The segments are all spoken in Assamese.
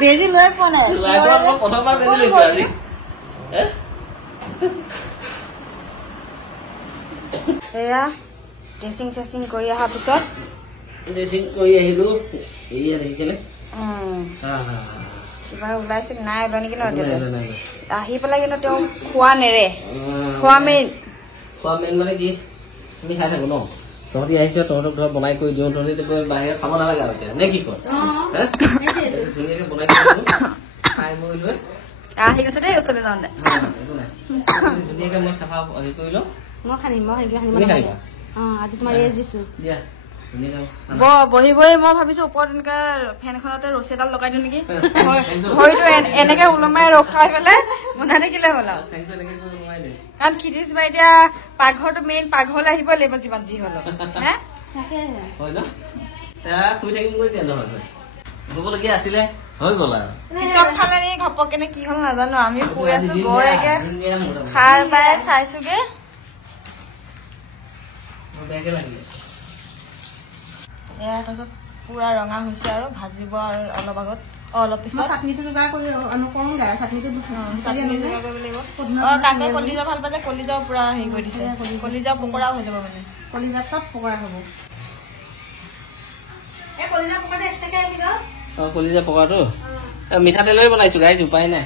বেজি লৈ পোৱা নাই প্ৰথমবাৰ বেজি লৈছো আজি এয়া ড্ৰেছিং চেছিং কৰি অহাৰ পিছত ড্ৰেছিং কৰি আহিলো এই দেখিছেনে কিবা ওলাইছিল নাই ওলোৱা নেকি ন আহি পেলাই কিন্তু তেওঁ খোৱা নেৰে খোৱা মেইন মানে কি আমি খাই থাকো ন তহঁতি আহিছ তহঁতক ধৰ বনাই কৰি দিওঁ তহঁতি বাহিৰত খাব নালাগে আৰু এতিয়া নে কি কয় ধুনীয়াকে বনাই খাই মই লৈ আহি গৈছে দেই ওচৰলৈ যাওঁতে ধুনীয়াকে মই চাফা হেৰি কৰি লওঁ মই খানিম আজি তোমাৰ ৰেষ্ট দিছো দিয়া বহি বহি মই ভাবিছো ওপৰত এনেকে ফেন এখনতে ৰছী এডাল লগাই দিওঁ নেকি ভৰিটো এনেকে ওলমাই ৰখাই পেলাই বনাই থাকিলে হ'ল আৰু কাৰণ খিচিচ বা এতিয়া পাকঘৰটো মেইন পাকঘৰলৈ আহিব লাগিব যিমান যি হলো হ'বলগীয়া আছিলে হৈ গ'ল আৰু পিছত খালে নি ঘপকে নে কি হ'ল নাজানো আমি শুই আছো গৈ একে সাৰ পাই চাইছোগে এয়া তাৰপিছত পুৰা ৰঙা হৈছে আৰু ভাজিব আৰু অলপ আগত অলপ পিছত চাটনিটো যোগাৰ কৰি অনুকৰোঁগা চাটনিটো চাটনি যোগাৰ কৰিব লাগিব কাকে কলিজা ভাল পাই যে কলিজাও পুৰা হেৰি কৰি দিছে কলিজা পকৰাও হৈ যাব মানে কলিজা চব পকৰা হ'ব এই কলিজা পকৰাটো এক্সট্ৰাকে আহিব কলিজা পকৰাটো মিঠাতেলেৰে বনাইছো গাইজ উপায় নাই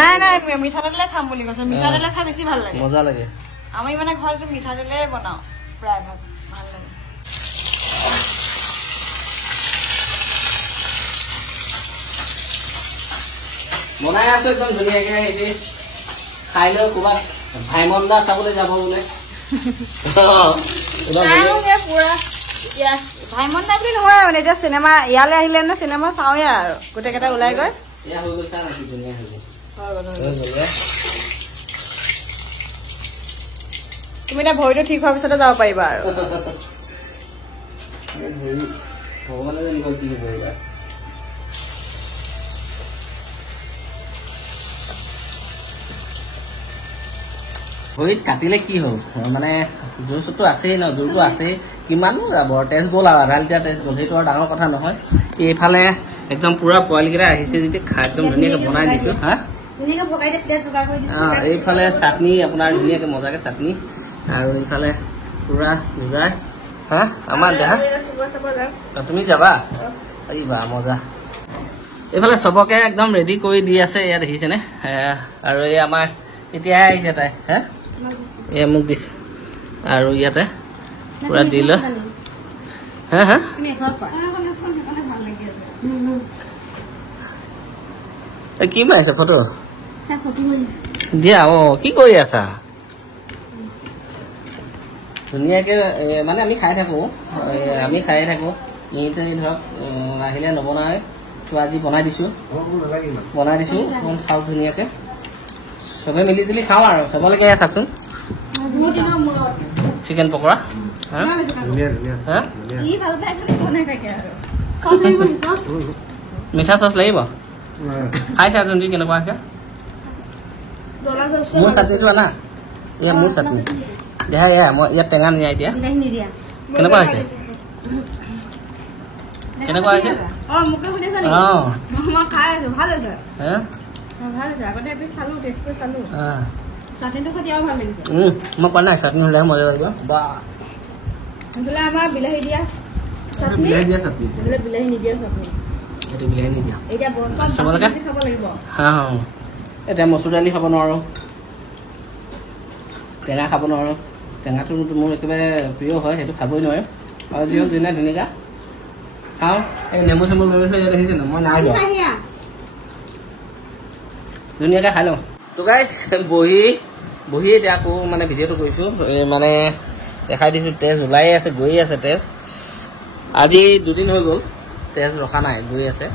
নাই নাই মিঠাতেলে খাম বুলি কৈছে মিঠাতেলে খাই বেছি ভাল লাগে মজা লাগে আমি মানে ঘৰটো মিঠাতেলে বনাও প্ৰায় ভাগ ভাল লাগে বনাই আছো একদম ধুনীয়াকে হেৰি খাই লৈ ক'ৰবাত ভাইমন্দা চাবলৈ যাব বোলে ভাইমন্দা বুলি নহয় মানে এতিয়া চিনেমা ইয়ালৈ আহিলে নে চিনেমা চাওঁৱে আৰু গোটেইকেইটা ওলাই গৈ তুমি এতিয়া ভৰিটো ঠিক হোৱাৰ পিছতে যাব পাৰিবা আৰু ভগৱানে জানিব কি হ'ব এইবাৰ ভৰিত কাটিলে কি হ'ল মানে জোৰ চোৰটো আছেই ন জোৰটো আছেই কিমান যাব তেজ গ'ল আৰু আধা লিটাৰ তেজ গ'ল সেইটো আৰু ডাঙৰ কথা নহয় এইফালে একদম পুৰা পোৱালিকেইটা আহিছে যেতিয়া খাই একদম ধুনীয়াকৈ বনাই দিছোঁ হা এইফালে চাটনি আপোনাৰ ধুনীয়াকৈ মজাকৈ চাটনি আৰু এইফালে পুৰা যোগাৰ হা আমাৰ দেহা তুমি যাবা আহিবা মজা এইফালে চবকে একদম ৰেডি কৰি দি আছে ইয়াত দেখিছেনে আৰু এই আমাৰ এতিয়াহে আহিছে তাই হা এয়া মোক দিছে আৰু ইয়াতে পুৰা দি লৈ হা হা কি মাৰিছে ফটো দিয়া কি কৰি আছা ধুনীয়াকে মানে আমি খাই থাকো ইহঁতে ধৰক আহিলে নবনাই তো আজি বনাই দিছোঁ খাওঁ ধুনীয়াকে চবে মিলি জুলি খাওঁ আৰু চবলৈকে চাওকচোন চিকেন পকৰা মিঠা চচ লাগিব খাইছা তুমি কেনেকুৱা আছে মোৰ চাটনিটো আনা এয়া মোৰ চাটনি দেহা এয়া মই ইয়াত টেঙা নিয়া এতিয়া কেনেকুৱা হৈছে কেনেকুৱা হৈছে মই কোৱা নাই চাটনি হ'লেহে মজা লাগিব আমাৰ বিলাহী দিয়া চাটনি বিলাহী নিদিয়া চাটনি চবলৈকে এতিয়া মচুৰ দালি খাব নোৱাৰোঁ টেঙা খাব নোৱাৰোঁ টেঙাটো মোৰ একেবাৰে প্ৰিয় হয় সেইটো খাবই নোৱাৰোঁ আৰু যিহওক ধুনীয়াকৈ খাওঁ এই নেমু চেমু লৈ থৈ দেখিছে ন মই নাই লোৱা ধুনীয়াকৈ খাই লওঁ তো গাইজ বহি এতিয়া আকৌ মানে ভিডিঅ'টো কৰিছোঁ মানে দেখাই দিছোঁ তেজ ওলাই আছে গৈ আছে তেজ আজি 2 দিন হৈ গ'ল তেজ ৰখা নাই গৈ আছে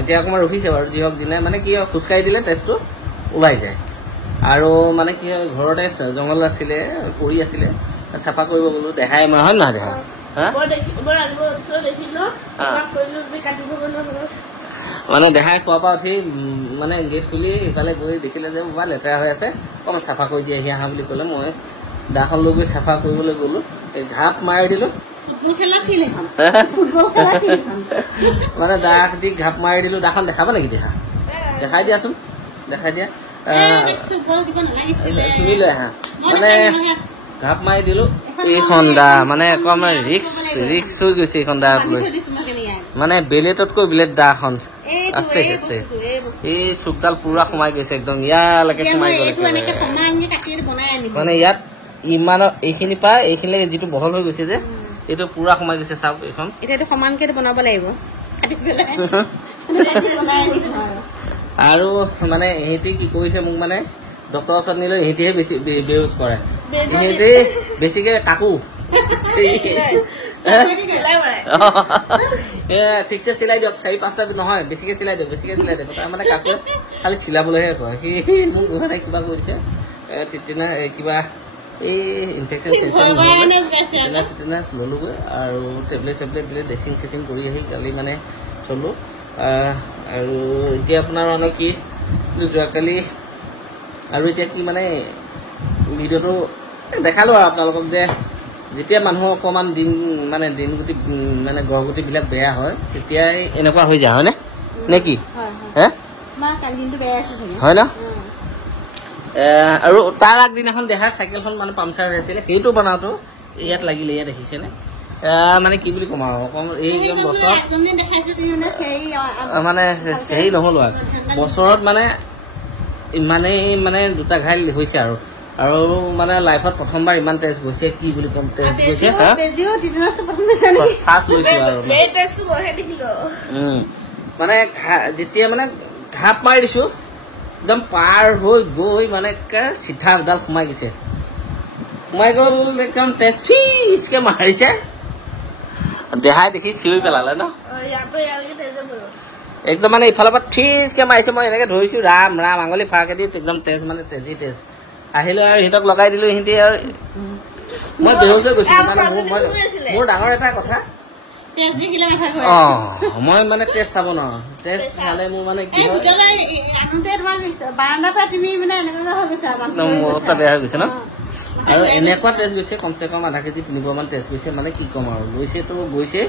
এতিয়া অকণমান ৰখিছে বাৰু যিহওক দিনে মানে কি হয় খোজকাঢ়ি দিলে তেজটো ওলাই যায় আৰু মানে কি হয় ঘৰতে জংঘল আছিলে পৰি আছিলে চাফা কৰিব গ'লোঁ দেখাই মই হয় নহয় দেখাই হা মানে দেখাই খোৱাৰ পৰা উঠি মানে গেট খুলি ইফালে গৈ দেখিলে যে বৰ লেতেৰা হৈ আছে অকণমান চাফা কৰি দিয়ে আহি আহা বুলি ক'লে মই দাখন লৈ গৈ চাফা কৰিবলৈ গ'লো ঘাপ মাৰি দিলোঁ মানে দা দি ঘাপ মাৰি দিলোঁ দাখন দেখাব নেকি দেখা দেখাই দিয়াচোন দেখাই দিয়া তুমি লৈ আহা মানে ঘাপ মাৰি দিলোঁ এইখন দা মানে অকণমান ৰিক্স হৈ গৈছে এইখন দা লৈ মানে বেলেটতকৈ বেলেট দাখন আস্তে আস্তে এই চুকডাল পুৰা সোমাই গৈছে একদম ইয়ালৈকে সোমাই গ'ল মানে ইয়াত ইমানৰ এইখিনিৰ পৰা এইখিনিলৈকে যিটো বহল হৈ গৈছে যে এইটো পুৰা সোমাই গৈছে চাওক এইখন এতিয়াতো সমানকে বনাব লাগিব আৰু মানে ইহঁতি কি কৰিছে মোক মানে ডক্টৰৰ ওচৰত নিলৈ ইহঁতিহে বেছি বেৰোজ কৰে ইহঁতি বেছিকে কাকো ঠিকছে চিলাই দিয়ক 4-5টা নহয় বেছিকে চিলাই দিয়ক তাৰ মানে কাকোৱে খালি চিলাবলৈহে কয় সি মোক মানে কিবা কৰিছে তেতিয়া কিবা এই ইনফেকশ্যন ললোগৈ আৰু টেবলেট দিলে ড্ৰেছিং চেচিং কৰি আহি কালি মানে থলোঁ আৰু এতিয়া আপোনাৰ মানে কি যোৱাকালি আৰু এতিয়া কি মানে ভিডিঅ'টো দেখালোঁ আৰু আপোনালোকক যে যেতিয়া মানুহৰ অকণমান দিনগুটি মানে গৰ্ভৱতীবিলাক বেয়া হয় তেতিয়াই এনেকুৱা হৈ যায় হয়নে নে কি হে হয় ন আৰু তাৰ আগদিনাখন দেহাৰ চাইকেলখন মানে পামচাৰ হৈ আছিলে সেইটো বনাওঁতো ইয়াত লাগিলে ইয়াত দেখিছেনে মানে কি বুলি ক'ম আৰু অকণ এই বছৰত মানে হেৰি নহ'লো আৰু বছৰত মানে ইমানেই মানে দুটা ঘাই হৈছে আৰু মানে লাইফত প্ৰথমবাৰ ইমান টেষ্ট গৈছে কি বুলি ক'ম টেষ্ট গৈছে ফাৰ্ষ্ট লৈছোঁ আৰু মানে যেতিয়া মানে ঘাপ মাৰি দিছোঁ একদম পাৰ হৈ গৈ মানে চিঠা এডাল সোমাই গৈছে সোমাই গ'ল একদম তেজ ফিচকে মাৰিছে দেহাই দেখি চিঞৰি পেলালে ন একদম মানে ইফালৰ পৰা ফিচকে মাৰিছে মই এনেকে ধৰিছোঁ ৰাম ৰাম আঙুলি ফাৰকে দি একদম তেজ মানে তেজি তেজ আহিলে আৰু সিহঁতক লগাই দিলোঁ সিহঁতি আৰু মই বেহুচ হৈ গৈছিলোঁ মানে মোৰ ডাঙৰ এটা কথা মই মানে তেজ চাব নোৱাৰো তেজ চালে মোৰ মানে কি হয় অৱস্থা বেয়া হৈ গৈছে ন আৰু এনেকুৱা তেজ গৈছে কমচে কম আধা কেজি 3 মান তেজ গৈছে মানে কি ক'ম আৰু গৈছে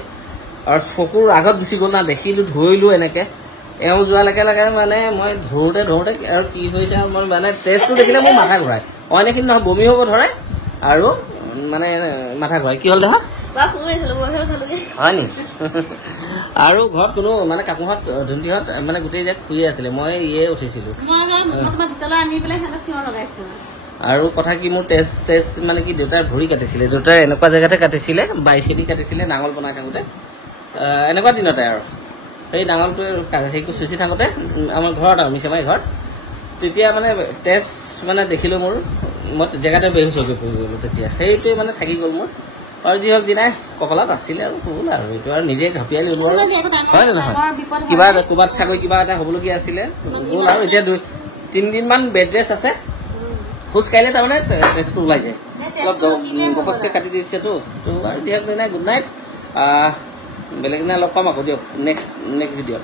আৰু চকুৰ আগত গুচি গ'ল না দেখিলোঁ ধৰিলোঁ এনেকে এওঁ যোৱাৰ লগে লগে মানে মই ধৰোঁতে আৰু কি হৈছে মই মানে তেজটো দেখিলে মোৰ মাথা ঘূৰাই অইন এখিনি নহয় বমি হ'ব ধৰে আৰু মানে মাথা ঘূৰাই কি হ'ল দেখা হয় নি আৰু ঘৰত কোনো মানে কাকুহঁত ধুন্তিহঁত মানে গোটেই জেগাত শুয়ে আছিলে মই ইয়ে উঠিছিলোঁ আৰু কথা কি মোৰ তেজ মানে কি দেউতাৰ ভৰি কাটিছিলে দেউতাৰ এনেকুৱা জেগাতে কাটিছিলে 22 কাটিছিলে নাঙল বনাই থাকোঁতে এনেকুৱা দিনতে আৰু সেই নাঙলটোৱে সেইটো চুচি থাকোঁতে আমাৰ ঘৰত আৰু মিছামাৰী ঘৰত তেতিয়া মানে তেজ মানে দেখিলোঁ মই জেগাতে বেহুচ হৈ পৰি গ'লোঁ তেতিয়া সেইটোৱে মানে থাকি গ'ল মোৰ আৰু যি হওক দিনাই কঁকালত আছিলে আৰু হ'ল আৰু এইটো আৰু নিজে ঘাপিয়াই ল'লোঁ আৰু হয় নে নহয় কিবা ক'ৰবাত চাকৰি কিবা এটা হ'বলগীয়া আছিলে গ'ল আৰু এতিয়া 3 দিনমান বেড ৰেষ্ট আছে খোজ কাঢ়িলে তাৰমানে তেজটো ওলাই যায় অলপ গপচকৈ কাটি দিছেতো আৰু দিয়ক দিনাই গুড নাইট বেলেগ দিনা লগ পাম আকৌ দিয়ক নেক্সট ভিডিঅ'ত